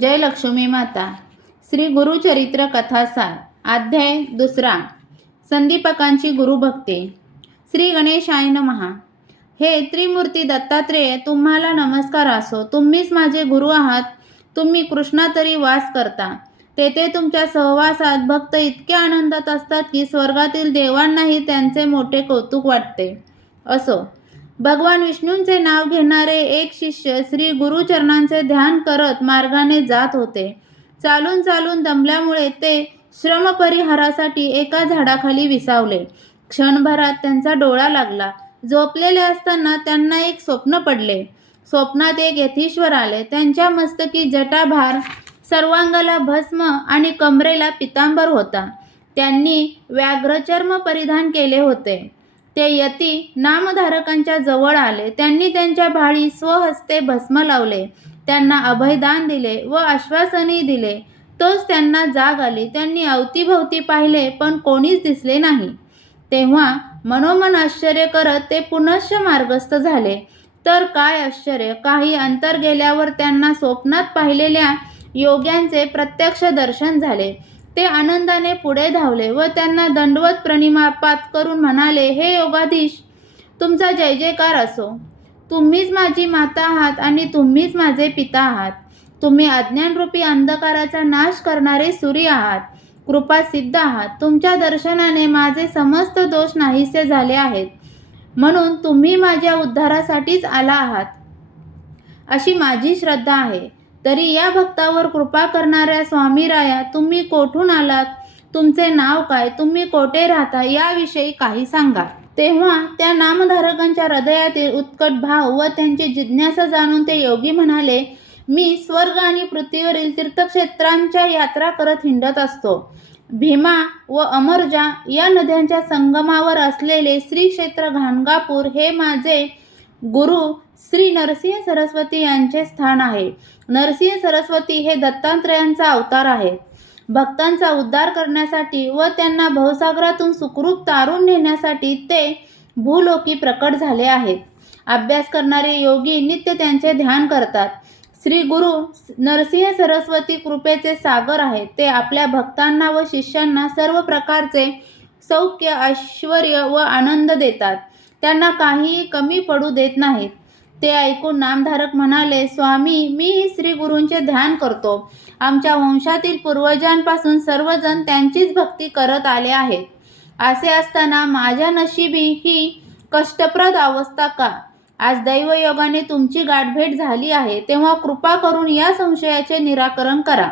जय लक्ष्मी माता. श्री गुरुचरित्र कथासार अध्याय दुसरा. संदीपकांची गुरुभक्ती श्री गणेशाय नमहा हे त्रिमूर्ती दत्तात्रेय तुम्हाला नमस्कार असो. तुम्हीच माझे गुरु आहात. तुम्ही कृष्णा तरी वास करता. तेथे तुमच्या सहवासात भक्त इतके आनंदात असतात की स्वर्गातील देवांनाही त्यांचे मोठे कौतुक वाटते. असो. भगवान विष्णूंचे नाव घेणारे एक शिष्य श्री गुरुचरणांचे ध्यान करत मार्गाने जात होते. चालून चालून दमल्यामुळे ते श्रम परिहारासाठी एका झाडाखाली विसावले. क्षणभरात त्यांचा डोळा लागला. झोपलेले असताना त्यांना एक स्वप्न पडले. स्वप्नात एक यथीश्वर आले. त्यांच्या मस्तकी जटाभार सर्वांगाला भस्म आणि कमरेला पितांबर होता. त्यांनी व्याघ्रचर्म परिधान केले होते. ते यती नामधारकांच्या जवळ आले. त्यांनी त्यांच्या भाळी स्वहस्ते भस्म लावले. त्यांना अभयदान दिले व आश्वासनही दिले. तोच त्यांना जाग आली. त्यांनी अवतीभवती पाहिले पण कोणीच दिसले नाही. तेव्हा मनोमन आश्चर्य करत ते पुनश्च मार्गस्थ झाले. तर काय आश्चर्य? काही अंतर गेल्यावर त्यांना स्वप्नात पाहिलेल्या योग्यांचे प्रत्यक्ष दर्शन झाले. ते आनंदाने पुढे धावले व त्यांना दंडवत प्रणिमापात करून म्हणाले हे योगाधीश तुमचा जय जयकार असो. तुम्हीच माझी माता आहात आणि तुम्हीच माझे पिता आहात. तुम्ही अज्ञानरूपी अंधकाराचा नाश करणारे सूर्य आहात. कृपा सिद्ध आहात. तुमच्या दर्शनाने माझे समस्त दोष नाहीसे झाले आहेत. म्हणून तुम्ही माझ्या उद्धारासाठीच आला आहात. अशी माझी श्रद्धा आहे. तरी या भक्तावर कृपा करणाऱ्या स्वामीराया तुम्ही कोठून आलात? तुमचे नाव काय? तुम्ही कोठे राहता? याविषयी काही सांगा. तेव्हा त्या नामधारकांच्या हृदयातील उत्कट भाव व त्यांची जिज्ञासा जाणून ते योगी म्हणाले मी स्वर्ग आणि पृथ्वीवरील तीर्थक्षेत्रांच्या यात्रा करत हिंडत असतो. भीमा व अमरजा या नद्यांच्या संगमावर असलेले श्री क्षेत्र घाणगापूर हे माझे गुरु श्री नरसिंह सरस्वती यांचे स्थान आहे. नरसिंह सरस्वती हे दत्तात्रयांचा अवतार आहे भक्तांचा उद्धार करण्यासाठी व त्यांना भवसागरातून सुखरूप तारून नेण्यासाठी ते भूलोकी प्रकट झाले आहेत. अभ्यास करणारे योगी नित्य त्यांचे ध्यान करतात. श्री गुरु नरसिंह सरस्वती कृपेचे सागर आहेत ते आपल्या भक्तांना व शिष्यांना सर्व प्रकारचे सौख्य ऐश्वर व आनंद देतात. त्यांना काहीही कमी पडू देत नाहीत. ते ऐकून नामधारक म्हणाले स्वामी मीही श्री गुरूंचे ध्यान करतो. आमच्या वंशातील पूर्वजांपासून सर्वजण त्यांचीच भक्ती करत आले आहेत. असे असताना माझ्या नशिबी ही कष्टप्रद अवस्था का? आज दैवयोगाने तुमची गाठभेट झाली आहे तेव्हा कृपा करून या संशयाचे निराकरण करा.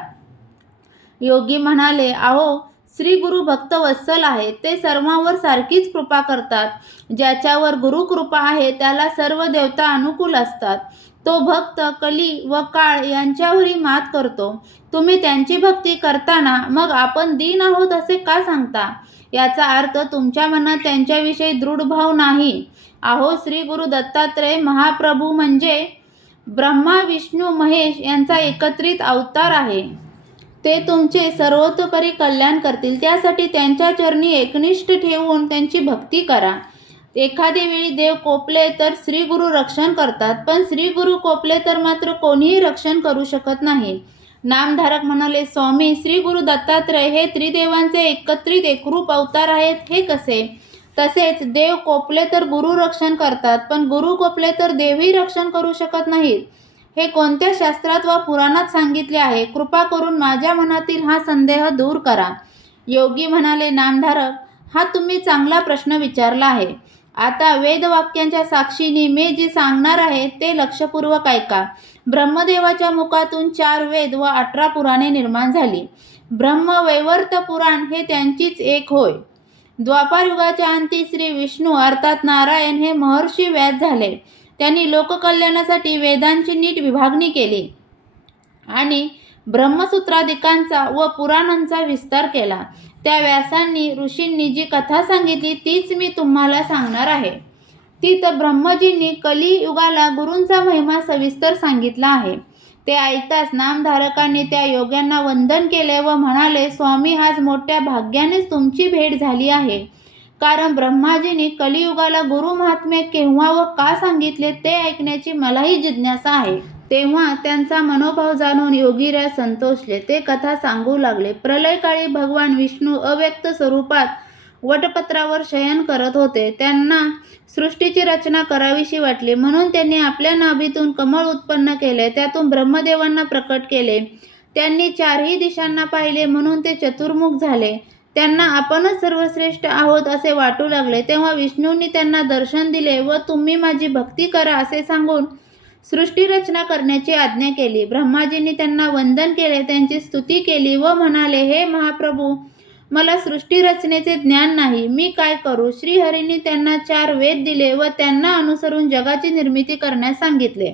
योगी म्हणाले आहो श्री गुरु भक्त वत्सल आहे ते सर्वांवर सारखीच कृपा करतात. ज्याच्यावर गुरु कृपा आहे त्याला सर्व देवता अनुकूल असतात. तो भक्त कली व काळ यांच्यावरही मात करतो. तुम्ही त्यांची भक्ती करताना मग आपण दीन आहोत असे का सांगता? याचा अर्थ तुमच्या मनात त्यांच्याविषयी दृढ भाव नाही. आहो श्री गुरु दत्तात्रय महाप्रभू म्हणजे ब्रह्मा विष्णू महेश यांचा एकत्रित अवतार आहे. ते तुमचे सर्वतोपरी कल्याण करतील. त्यासाठी त्यांच्या चरणी एकनिष्ठ ठेवून त्यांची भक्ती करा. एखादे वेळी देव कोपले तर श्री गुरु रक्षण करतात. पण श्री गुरु कोपले तर मात्र कोणीही रक्षण करू शकत नाही. नामधारक म्हणाले स्वामी श्री गुरु दत्तात्रय हे त्रिदेवांचे एकत्रित एकरूप अवतार आहेत. हे कसे? तसेच देव कोपले तर गुरु रक्षण करतात. पण गुरु कोपले तर देवही रक्षण करू शकत नाहीत. हे कोणत्या शास्त्रात व पुराणात सांगितले आहे? कृपा करून माझ्या मनातील हा संदेह दूर करा. योगी म्हणाले नामधारक हा तुम्ही चांगला प्रश्न विचारला आहे. आता वेदवाक्यांच्या साक्षीने मी जे सांगणार आहे ते लक्षपूर्वक ऐका. ब्रह्मदेवाच्या मुखातून चार वेद व अठरा पुराणे निर्माण झाली. ब्रह्मवैवर्त पुराण हे त्यांचीच एक होय. द्वापारयुगाच्या अंती श्री विष्णू अर्थात नारायण हे महर्षी व्यास झाले. त्यांनी लोककल्याणासाठी वेदांची नीट विभागणी केली. आणि ब्रह्मसूत्रादिकांचा व पुराणांचा विस्तार केला. त्या व्यासांनी ऋषींनी जी कथा सांगितली तीच मी तुम्हाला सांगणार आहे. ती तर ब्रह्मजींनी कलियुगाला गुरूंचा महिमा सविस्तर सांगितला आहे. ते ऐकताच नामधारकांनी त्या योग्यांना वंदन केले व म्हणाले स्वामी आज मोठ्या भाग्यानेच तुमची भेट झाली आहे. कारण ब्रह्माजींनी कलियुगाला गुरु महात्म्य केव्हा व का सांगितले ते ऐकण्याची मलाही जिज्ञासा आहे. तेव्हा त्यांचा मनोभाव जाणून योगीराज संतोषले ते कथा सांगू लागले. प्रलयकाळी भगवान विष्णू अव्यक्त स्वरूपात वटपत्रावर शयन करत होते. त्यांना सृष्टीची रचना करावीशी वाटली. म्हणून त्यांनी आपल्या नाभीतून कमळ उत्पन्न केले. त्यातून ब्रह्मदेवांना प्रकट केले. त्यांनी चारही दिशांना पाहिले. म्हणून ते चतुर्मुख झाले. त्यांना आपणच सर्वश्रेष्ठ आहोत असे वाटू लागले. तेव्हा विष्णूंनी त्यांना दर्शन दिले व तुम्ही माझी भक्ती करा असे सांगून सृष्टी रचना करण्याची आज्ञा केली. ब्रह्माजींनी त्यांना वंदन केले त्यांची स्तुती केली व म्हणाले हे महाप्रभू मला सृष्टी रचनेचे ज्ञान नाही. मी काय करू? श्रीहरींनी त्यांना चार वेद दिले व त्यांना अनुसरून जगाची निर्मिती करण्यास सांगितले.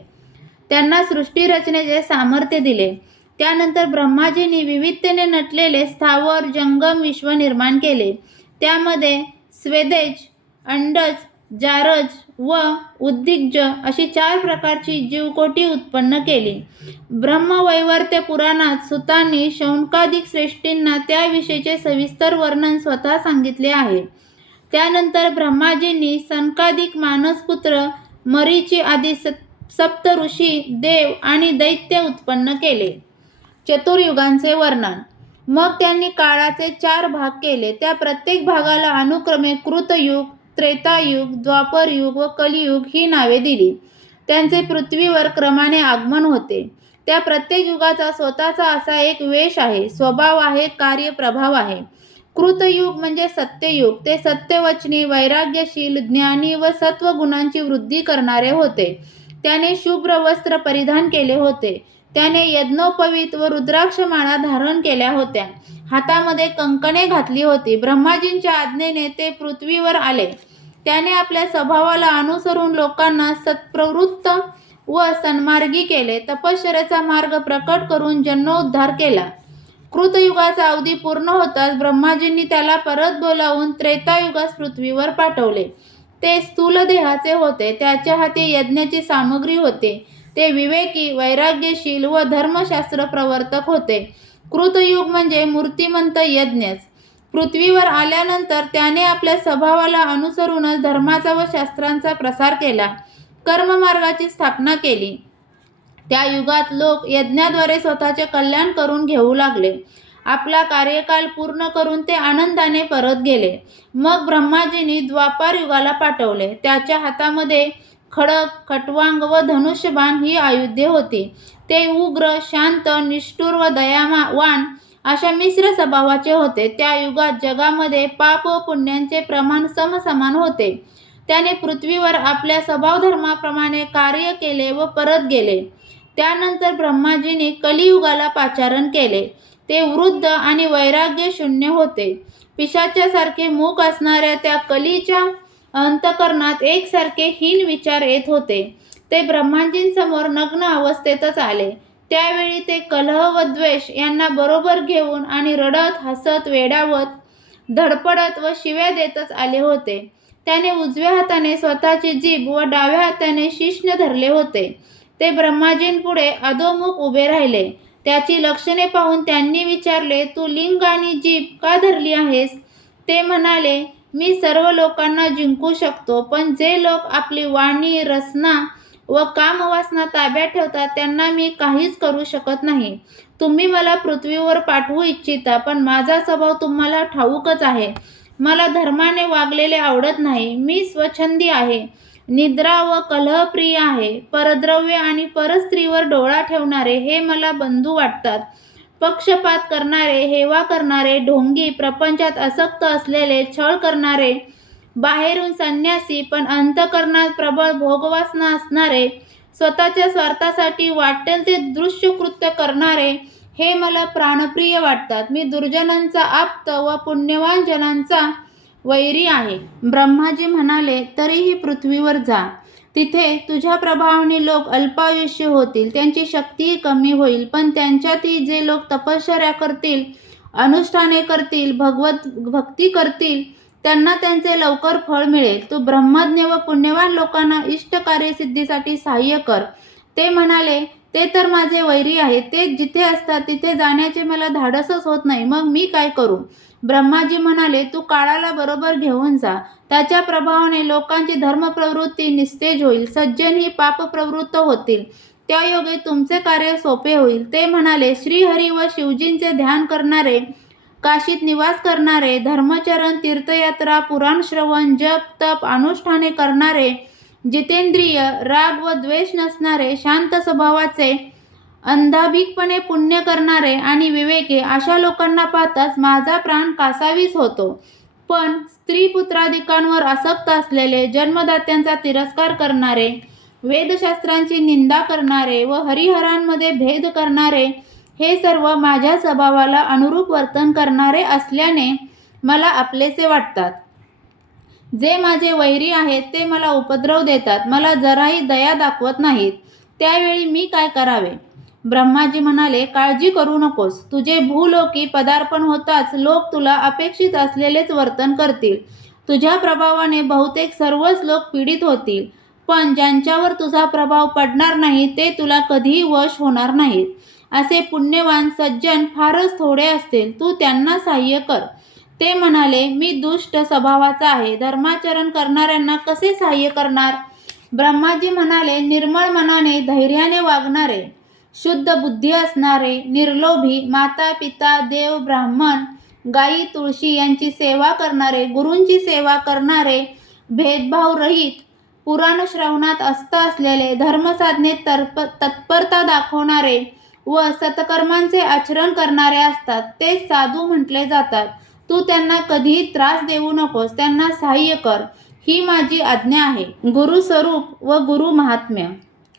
त्यांना सृष्टी रचनेचे सामर्थ्य दिले. त्यानंतर ब्रह्माजींनी विविधतेने नटलेले स्थावर जंगम विश्व निर्माण केले. त्यामध्ये स्वेदेज अंडज जारज व उद्दिग्ज अशी चार प्रकारची जीवकोटी उत्पन्न केली. ब्रह्मवैवर्त्य पुराणात सुतांनी शौनकाधिक श्रेष्ठींना त्याविषयीचे सविस्तर वर्णन स्वतः सांगितले आहे. त्यानंतर ब्रह्माजींनी सनकाधिक मानसपुत्र मरीची आदी सप्त ऋषी देव आणि दैत्य उत्पन्न केले. चतुर्युगांचे वर्णन. मग त्यांनी काळाचे चार भाग केले. त्या प्रत्येक भागाला अनुक्रमे कृतयुग त्रेतायुग द्वापरयुग व कलियुग ही नावे दिली. त्यांचे पृथ्वीवर क्रमाने आगमन होते. त्या प्रत्येक युगाचा स्वतःचा असा एक वेश आहे. स्वभाव आहे कार्य प्रभाव आहे. कृतयुग म्हणजे सत्ययुग. ते सत्यवचनी वैराग्यशील ज्ञानी व सत्वगुणांची वृद्धी करणारे होते. त्याने शुभ्र वस्त्र परिधान केले होते. त्याने यज्ञोपवीत व रुद्राक्षमाळा धारण केल्या होत्या. हातामध्ये कंकणे घातली होती. ब्रह्माजींच्या आज्ञेने ते पृथ्वीवर आले. त्याने आपल्या स्वभावाला अनुसरून लोकांना सत्प्रवृत्त व सन्मार्गी केले. तपश्चर्याचा मार्ग प्रकट करून जन्मोद्धार केला. कृतयुगाचा अवधी पूर्ण होताच ब्रह्माजींनी त्याला परत बोलावून त्रेतायुगास पृथ्वीवर पाठवले. ते स्थूल देहाचे होते. त्याच्या हाती यज्ञाची सामग्री होते. ते विवेकी वैराग्यशील व धर्मशास्त्र प्रवर्तक होते. कृतयुग म्हणजे मूर्तिमंत यज्ञच. पृथ्वीवर आल्यानंतर त्याने आपल्या स्वभावाला अनुसरूनच धर्माचा व शास्त्रांचा प्रसार केला कर्ममार्गाची स्थापना केली. त्या युगात लोक यज्ञाद्वारे स्वतःचे कल्याण करून घेऊ लागले. आपला कार्यकाल पूर्ण करून ते आनंदाने परत गेले. मग ब्रह्माजींनी द्वापार युगाला पाठवले. त्याच्या हातामध्ये खडक खटवांग व धनुष्यबाण ही आयुधे होती. ते उग्र शांत निष्ठुर व दयावान अशा मिश्र स्वभावाचे होते. त्या युगात जगामध्ये पाप व पुण्यांचे प्रमाण समसमान होते. त्याने पृथ्वीवर आपल्या स्वभावधर्माप्रमाणे कार्य केले व परत गेले. त्यानंतर ब्रह्माजींनी कलियुगाला पाचारण केले. ते वृद्ध आणि वैराग्य शून्य होते. पिशाच्यासारखे मूक असणाऱ्या त्या कलीच्या अंतकरणात एकसारखे हीन विचार येत होते. ते ब्रह्मांजींसमोर नग्न अवस्थेतच आले. त्यावेळी ते कलह व द्वेष यांना बरोबर घेऊन आणि रडत हसत वेडावत धडपडत व शिव्या देतच आले होते. त्याने उजव्या हाताने स्वतःची जीभ व डाव्या हाताने शिष्ण धरले होते. ते ब्रह्माजींपुढे अधोमुख उभे राहिले. त्याची लक्षणे पाहून त्यांनी विचारले तू लिंग आणि जीभ का धरली आहेस? ते म्हणाले मी सर्व लोकांना जिंकू शकतो पण जे लोक आपली वाणी रचना व कामवासना ताब्यात ठेवतात त्यांना मी काहीच करू शकत नाही. तुम्ही मला पृथ्वीवर पाठवू इच्छिता पण माझा स्वभाव तुम्हाला ठाऊकच आहे. मला धर्माने वागलेले आवडत नाही. मी स्वच्छंदी आहे. निद्रा व कलहप्रिय आहे. परद्रव्य आणि परस्त्रीवर डोळा ठेवणारे हे मला बंधू वाटतात. पक्षपात करणारे हेवा करणारे ढोंगी प्रपंचात असक्त असलेले छळ करणारे बाहेरून संन्यासी पण अंतकरणात प्रबळ भोगवासना असणारे स्वतःच्या स्वार्थासाठी वाटेल ते दृश्यकृत्य करणारे हे मला प्राणप्रिय वाटतात. मी दुर्जनांचा आप्त व पुण्यवान जनांचा वैरी आहे. ब्रह्माजी म्हणाले तरीही पृथ्वीवर जा. तिथे तुझ्या प्रभावाने लोक अल्पायुष्य होतील त्यांची शक्तीही कमी होईल पण त्यांच्यातही जे लोक तपश्चर्या करतील अनुष्ठाने करतील भगवत भक्ती करतील त्यांना त्यांचे लवकर फळ मिळेल. तू ब्रह्मज्ञ व पुण्यवान लोकांना इष्ट कार्यसिद्धीसाठी सहाय्य कर. ते म्हणाले ते तर माझे वैरी आहे ते जिथे असतात तिथे जाण्याचे मला धाडसच होत नाही. मग मी काय करू? ब्रह्माजी म्हणाले तू काळाला बरोबर घेऊन जा. त्याच्या प्रभावाने लोकांची धर्मप्रवृत्ती निस्तेज होईल. सज्जन ही पापप्रवृत्त होतील. त्या योगे तुमचे कार्य सोपे होईल. ते म्हणाले श्रीहरी व शिवजींचे ध्यान करणारे काशीत निवास करणारे धर्मचरण तीर्थयात्रा पुराण श्रवण जप तप अनुष्ठाने करणारे जितेंद्रिय राग व द्वेष नसणारे शांत स्वभावाचे अंधाभिकपणे पुण्य करणारे आणि विवेके अशा लोकांना पाहताच माझा प्राण कासावीस होतो. पण स्त्री पुत्राधिकांवर आसक्त असलेले जन्मदात्यांचा तिरस्कार करणारे वेदशास्त्रांची निंदा करणारे व हरिहरांमध्ये भेद करणारे हे सर्व माझ्या स्वभावाला अनुरूप वर्तन करणारे असल्याने मला आपलेसे वाटतात. जे माझे वैरी आहेत ते मला उपद्रव देतात मला जराही दया दाखवत नाहीत. त्यावेळी मी काय करावे? ब्रह्माजी म्हणाले काळजी करू नकोस. तुझे भूलोकी पदार्पण होताच लोक तुला अपेक्षित असलेलेच वर्तन करतील. तुझ्या प्रभावाने बहुतेक सर्वच लोक पीडित होतील. पण ज्यांच्यावर तुझा प्रभाव पडणार नाही ते तुला कधीही वश होणार नाहीत. असे पुण्यवान सज्जन फारच थोडे असतील. तू त्यांना सहाय्य कर. ते म्हणाले मी दुष्ट स्वभावाचा आहे. धर्माचरण करणाऱ्यांना कसे सहाय्य करणार? ब्रह्माजी म्हणाले निर्मळ मनाने धैर्याने वागणारे शुद्ध बुद्धी असणारे निर्लोभी माता पिता देव ब्राह्मण गायी तुळशी यांची सेवा करणारे गुरूंची सेवा करणारे भेदभाव रहित पुराण श्रवणात असता असलेले धर्मसाधने तर्प तत्परता दाखवणारे व सत्कर्मांचे आचरण करणारे असतात. ते साधू म्हटले जातात. तू त्यांना कधीही त्रास देऊ नकोस त्यांना सहाय्य कर. ही माझी आज्ञा आहे. गुरु स्वरूप व गुरु महात्म्य.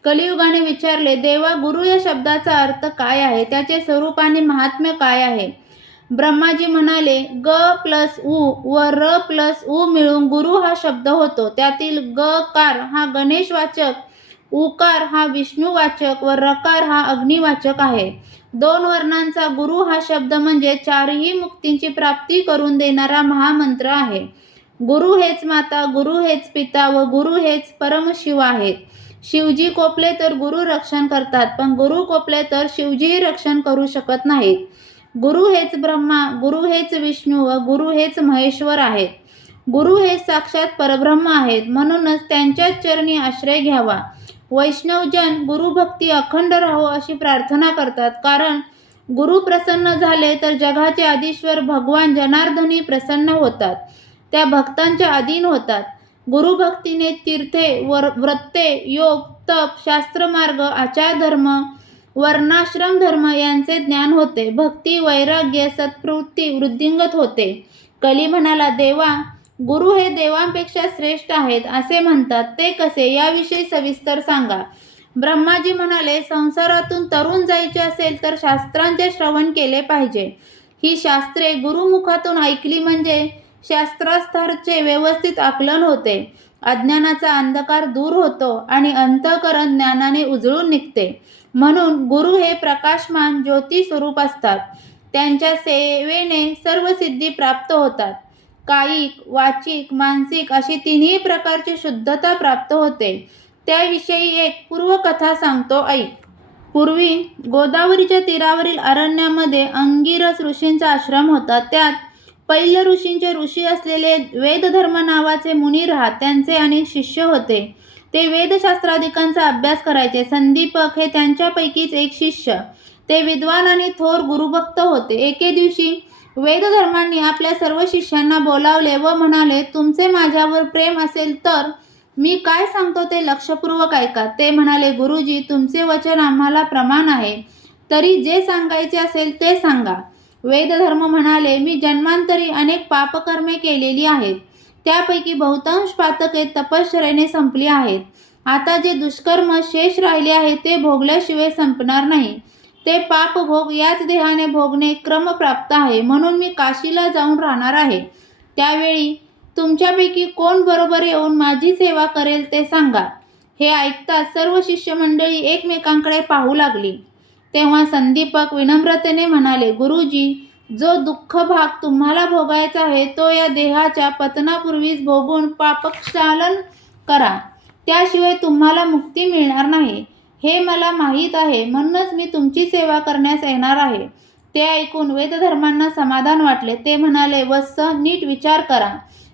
कलियुगाने विचारले देवा गुरु या शब्दाचा अर्थ काय आहे? त्याचे स्वरूप आणि महात्म्य काय आहे? ब्रह्माजी म्हणाले ग प्लस उ व र प्लस उ मिळून गुरु हा शब्द होतो. त्यातील ग कार हा गणेशवाचक उकार हा विष्णुवाचक व रकार हा अग्निवाचक आहे. दोन वर्णांचा गुरु हा शब्द म्हणजे चारही मुक्तींची प्राप्ती करून देणारा महामंत्र आहे. गुरु हेच माता गुरु हेच पिता व गुरु हेच परमशिव आहेत. शिवजी कोपले तर गुरु रक्षण करतात पण गुरु कोपले तर शिवजीही रक्षण करू शकत नाहीत. गुरु हेच ब्रह्मा गुरु हेच विष्णू व गुरु हेच महेश्वर आहेत. गुरु हे साक्षात परब्रह्म आहेत म्हणूनच त्यांच्याच चरणी आश्रय घ्यावा. वैष्णवजन गुरुभक्ती अखंड राहो अशी प्रार्थना करतात. कारण गुरु प्रसन्न झाले तर जगाचे आधीश्वर भगवान जनार्दनी प्रसन्न होतात. त्या भक्तांच्या अधीन होतात. गुरुभक्तीने तीर्थे वर व्रते योग तप शास्त्रमार्ग आचारधर्म वर्णाश्रम धर्म यांचे ज्ञान होते. भक्ती वैराग्य सत्प्रवृत्ती वृद्धिंगत होते. कली म्हणाला देवा गुरु हे देवांपेक्षा श्रेष्ठ आहेत असे म्हणतात. ते कसे? याविषयी सविस्तर सांगा. ब्रह्माजी म्हणाले संसारातून तरुण जायचे असेल तर शास्त्रांचे श्रवण केले पाहिजे. ही शास्त्रे गुरुमुखातून ऐकली म्हणजे शास्त्रास्थारचे व्यवस्थित आकलन होते. अज्ञानाचा अंधकार दूर होतो आणि अंतःकरण ज्ञानाने उजळून निघते. म्हणून गुरु हे प्रकाशमान ज्योती स्वरूप असतात. त्यांच्या सेवेने सर्व सिद्धी प्राप्त होतात. कायिक वाचिक मानसिक अशी तिन्ही प्रकारची शुद्धता प्राप्त होते. त्याविषयी एक पूर्वकथा सांगतो ऐक पूर्वी गोदावरीच्या तीरावरील अरण्यामध्ये अंगिरस ऋषींचा आश्रम होता. त्यात पैल ऋषींचे ऋषी असलेले वेदधर्म नावाचे मुनी राहत त्यांचे अनेक शिष्य होते. ते वेदशास्त्राधिकांचा अभ्यास करायचे. संदीपक हे त्यांच्यापैकीच एक शिष्य. ते विद्वान आणि थोर गुरुभक्त होते. एके दिवशी वेदधर्मांनी आपल्या सर्व शिष्यांना बोलावले व म्हणाले तुमचे माझ्यावर प्रेम असेल तर मी काय सांगतो ते लक्षपूर्वक ऐका. ते म्हणाले गुरुजी तुमचे वचन आम्हाला प्रमाण आहे. तरी जे सांगायचे असेल ते सांगा. वेदधर्म म्हणाले मी जन्मांतरी अनेक पापकर्मे केलेली आहेत. त्यापैकी बहुतांश पातके तपश्चरेने संपली आहेत. आता जे दुष्कर्म शेष राहिले आहे ते भोगल्याशिवाय संपणार नाही. ते पाप भोग याच देहाने भोगणे क्रमप्राप्त आहे म्हणून मी काशीला जाऊन राहणार आहे. त्यावेळी तुमच्यापैकी कोण बरोबर येऊन माझी सेवा करेल ते सांगा. हे ऐकताच सर्व शिष्यमंडळी एकमेकांकडे पाहू लागली. तेव्हा संदीपक विनम्रतेने म्हणाले गुरुजी जो दुःख भाग तुम्हाला भोगायचा आहे तो या देहाच्या पतनापूर्वीच भोगून पापक्षालन करा. त्याशिवाय तुम्हाला मुक्ती मिळणार नाही. हे मला माहीत आहे म्हणूनच मी तुमची सेवा करण्यास येणार आहे. ते ऐकून वेदधर्मांना समाधान वाटले. ते म्हणाले वत्स नीट विचार करा.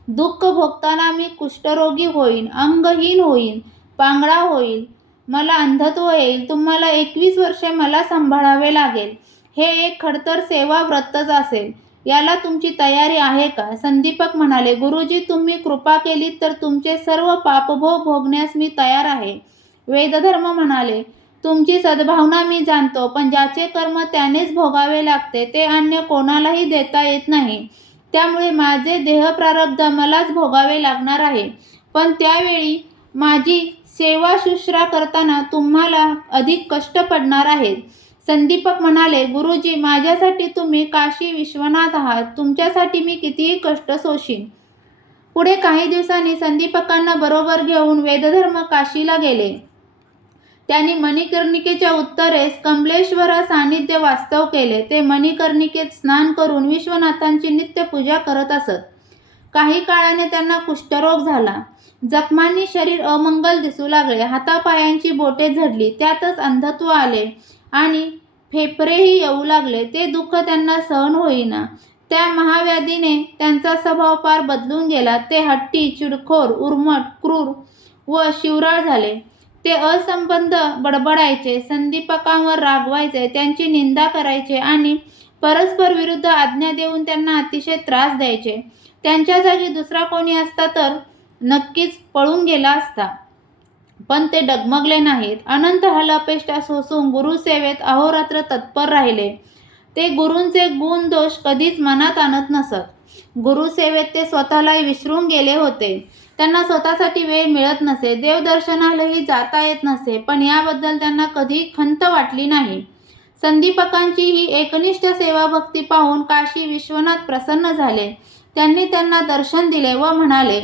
दुःख भोगताना मी कुष्ठरोगी होईन अंगहीन होईन पांगळा होईल. मला अंधत्व येईल. तुम्हाला एकवीस वर्षे मला सांभाळावे लागेल. हे एक खडतर सेवा व्रतच असेल. याला तुमची तयारी आहे का? संदीपक म्हणाले गुरुजी तुम्ही कृपा केलीत तर तुमचे सर्व पापभोग भोगण्यास मी तयार आहे. वेदधर्म म्हणाले तुमची सद्भावना मी जाणतो पण ज्याचे कर्म त्यानेच भोगावे लागते ते अन्य कोणालाही देता येत नाही. त्यामुळे माझे देह प्रारब्ध मलाच भोगावे लागणार आहे. पण त्यावेळी माझी सेवा शुश्रा करताना तुम्हाला अधिक कष्ट पडणार आहेत. संदीपक म्हणाले गुरुजी माझ्यासाठी तुम्ही काशी विश्वनाथ आहात तुमच्यासाठी मी कितीही कष्ट सोशीन. पुढे काही दिवसांनी संदीपकांना बरोबर घेऊन वेदधर्म काशीला गेले. त्यांनी मणिकर्णिकेच्या उत्तरेस कमलेश्वर सानिध्य वास्तव केले. ते मणिकर्णिकेत स्नान करून विश्वनाथांची नित्य पूजा करत असत. काही काळाने त्यांना कुष्ठरोग झाला. जखमांनी शरीर अमंगल दिसू लागले. हातापायांची बोटे झडली. त्यातच अंधत्व आले आणि फेफरेही येऊ लागले. ते दुःख त्यांना सहन होईना. त्या महाव्याधीने त्यांचा स्वभाव पार बदलून गेला. ते हट्टी चिडखोर उर्मट क्रूर व शिवराळ झाले. ते असंबंध बडबडायचे संदीपकांवर रागवायचे त्यांची निंदा करायचे आणि परस्पर विरुद्ध आज्ञा देऊन त्यांना अतिशय त्रास द्यायचे. त्यांच्या जागी दुसरा कोणी असता तर नक्कीच पळून गेला असता. पण ते डगमगले नाहीत. अनंत हलअपेष्टा सोसून गुरुसेवेत अहोरात्र तत्पर राहिले. ते गुरूंचे गुण दोष कधीच मनात आणत नसत. गुरुसेवेत ते स्वतःलाही विसरून गेले होते. त्यांना स्वतःसाठी वेळ मिळत नसे देवदर्शनालाही जाता येत नसे पण याबद्दल त्यांना कधी खंत वाटली नाही. संदीपकांची ही एकनिष्ठ सेवाभक्ती पाहून काशी विश्वनाथ प्रसन्न झाले. त्यांनी त्यांना दर्शन दिले व म्हणाले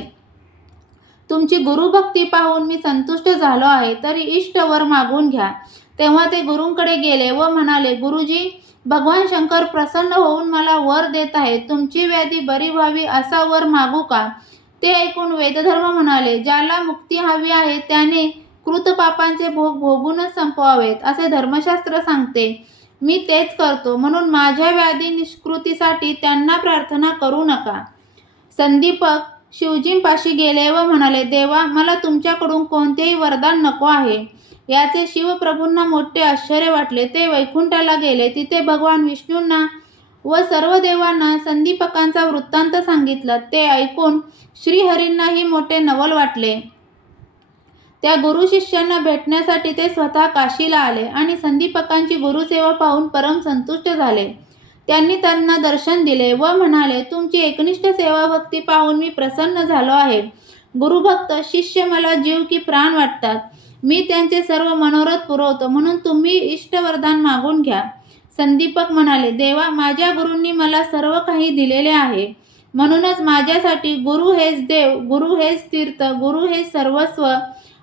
तुमची गुरुभक्ती पाहून मी संतुष्ट झालो आहे तरी इष्टवर मागून घ्या. तेव्हा ते गुरूंकडे गेले व म्हणाले गुरुजी भगवान शंकर प्रसन्न होऊन मला वर देत आहे तुमची व्याधी बरी व्हावी असा वर मागू का? ते ऐकून वेदधर्म म्हणाले ज्याला मुक्ती हवी आहे त्याने कृतपापांचे भोग भोगूनच संपवावेत असे धर्मशास्त्र सांगते. मी तेच करतो म्हणून माझ्या व्याधी निष्कृतीसाठी त्यांना प्रार्थना करू नका. संदीपक शिवजींपाशी गेले व म्हणाले देवा मला तुमच्याकडून कोणतेही वरदान नको आहे. याचे शिवप्रभूंना मोठे आश्चर्य वाटले. ते वैकुंठाला गेले. तिथे भगवान विष्णूंना व सर्व देवांना संदीपकांचा वृत्तांत सांगितला ते ऐकून श्रीहरींनाही मोठे नवल वाटले. त्या गुरु शिष्यांना भेटण्यासाठी ते स्वतः काशीला आले आणि संदीपकांची गुरुसेवा पाहून परम संतुष्ट झाले. त्यांनी त्यांना दर्शन दिले व म्हणाले तुमची एकनिष्ठ सेवा भक्ती पाहून मी प्रसन्न झालो आहे. गुरुभक्त शिष्य मला जीव की प्राण वाटतात. मी त्यांचे सर्व मनोरथ पुरवतो म्हणून तुम्ही इष्टवरदान मागून घ्या. संदीपक म्हणाले देवा माझ्या गुरूंनी मला सर्व काही दिलेले आहे. म्हणूनच माझ्यासाठी गुरु हेच देव गुरु हेच तीर्थ गुरु हे सर्वस्व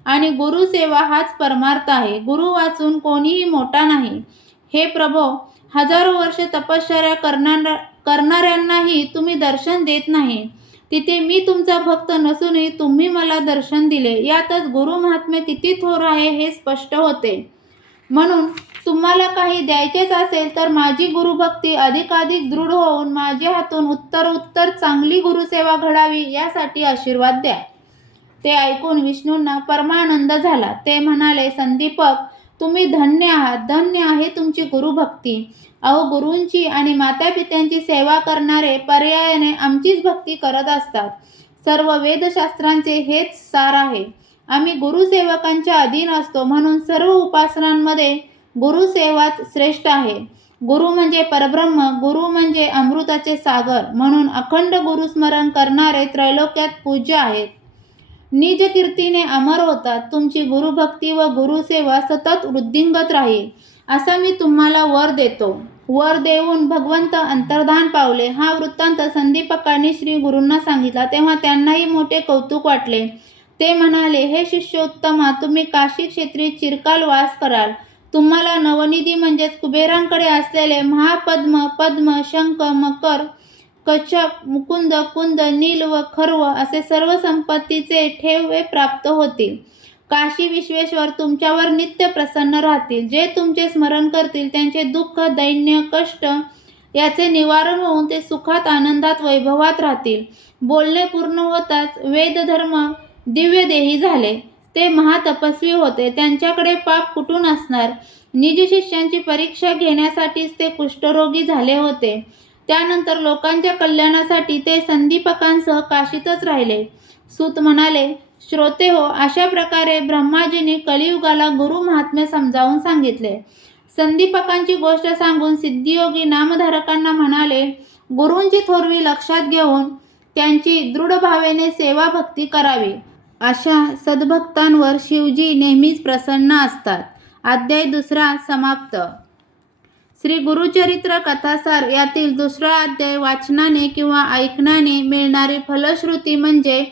आणि गुरुसेवा हाच परमार्थ आहे. गुरु वाचून कोणीही मोठा नाही. हे प्रभो हजारो वर्ष तपश्चर्या करणाऱ्या करणाऱ्यांनाही तुम्ही दर्शन देत नाही. तिथे मी तुमचा भक्त नसूनही तुम्ही मला दर्शन दिले. यातच गुरु महात्म्य किती थोर आहे हे स्पष्ट होते. म्हणून तुम्हाला काही द्यायचेच असेल तर माझी गुरुभक्ती अधिकाधिक दृढ होऊन माझ्या हातून उत्तर उत्तर चांगली गुरुसेवा घडावी यासाठी आशीर्वाद द्या. ते ऐकून विष्णूंना परमानंद झाला. ते म्हणाले संदीपक तुम्ही धन्य आहात. धन्य आहे तुमची गुरुभक्ती. अहो गुरूंची आणि मातापित्यांची सेवा करणारे पर्यायाने आमचीच भक्ती करत असतात. सर्व वेदशास्त्रांचे हेच सार आहे. आम्ही गुरुसेवकांच्या अधीन असतो म्हणून सर्व उपासनांमध्ये गुरुसेवाच श्रेष्ठ आहे. गुरु म्हणजे परब्रह्म गुरु म्हणजे अमृताचे सागर म्हणून अखंड गुरुस्मरण करणारे त्रैलोक्यात पूज्य आहेत. निज कीर्तीने अमर होतात तुमची गुरुभक्ती व गुरुसेवा सतत वृद्धिंगत राहील असा मी तुम्हाला वर देतो. वर देऊन भगवंत अंतर्धान पावले हा वृत्तांत संदीपकांनी श्री गुरूंना सांगितला तेव्हा त्यांनाही मोठे कौतुक वाटले. ते म्हणाले हे शिष्योत्तमा तुम्ही काशी क्षेत्री चिरकाल वास कराल. तुम्हाला नवनिधी म्हणजेच कुबेरांकडे असलेले महापद्म पद्म शंख मकर कच्छप मुकुंद कुंद नील व खर्व असे सर्व संपत्तीचे ठेवे प्राप्त होतील. काशी विश्वेश्वर तुमच्यावर नित्य प्रसन्न राहतील. जे तुमचे स्मरण करतील त्यांचे दुःख दैन्य कष्ट याचे निवारण होऊन ते सुखात आनंदात वैभवात राहतील. बोलणे पूर्ण होताच वेदधर्म दिव्य देही झाले. ते महातपस्वी होते. त्यांच्याकडे पाप कुठून असणार? निज शिष्यांची परीक्षा घेण्यासाठीच ते कुष्ठरोगी झाले होते. त्यानंतर लोकांच्या कल्याणासाठी ते संदीपकांसह काशीतच राहिले. सूत म्हणाले श्रोते हो अशा प्रकारे ब्रह्माजींनी कलियुगाला गुरु महात्म्य समजावून सांगितले. संदीपकांची गोष्ट सांगून सिद्धियोगी नामधारकांना म्हणाले गुरूंची थोरवी लक्षात घेऊन त्यांची दृढ भावेने सेवा भक्ती करावी. अशा सद्भक्तांवर शिवजी नेहमीच प्रसन्न असतात. अध्याय दुसरा समाप्त. श्री गुरुचरित्र कथासार यातील दुसरा अध्याय वाचनाने किंवा ऐकण्याने मिळणारी फलश्रुती म्हणजे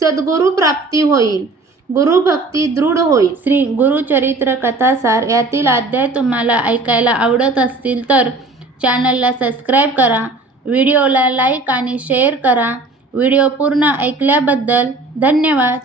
सद्गुरु प्राप्ती होईल. गुरुभक्ती दृढ होईल. श्री गुरुचरित्र कथासार यातील अध्याय तुम्हाला ऐकायला आवडत असतील तर चॅनलला सबस्क्राईब करा व्हिडिओला लाईक आणि शेअर करा. व्हिडिओ पूर्ण ऐकल्याबद्दल धन्यवाद.